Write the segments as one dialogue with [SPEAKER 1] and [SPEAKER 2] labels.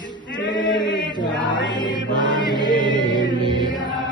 [SPEAKER 1] ਜਿੱਥੇ ਜਾਏ ਬਹੇ ਮੇਰਾ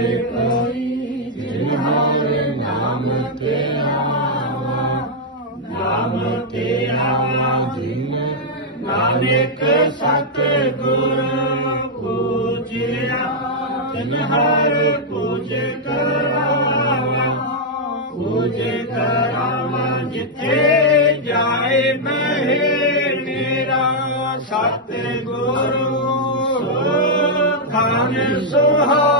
[SPEAKER 1] ਹਾਏ ਕੋਈ ਜਿਨ ਹਰ ਨਾਮ ਤੇ ਆਵਾ ਨਾਮ ਤੇ ਆਵਾ ਜਿਨ ਨਾਨਕ ਸਤ ਗੁਰ ਪੂਜਿਆ ਤਿਨ ਹਰ ਪੂਜ ਕਰਾਵਾ ਪੂਜ ਕਰਾਵਾ ਜਿੱਥੇ ਜਾਏ ਮਹਿ ਮੇਰਾ ਸਤ ਗੁਰੂ ਖਾਨ ਸੁਹਾ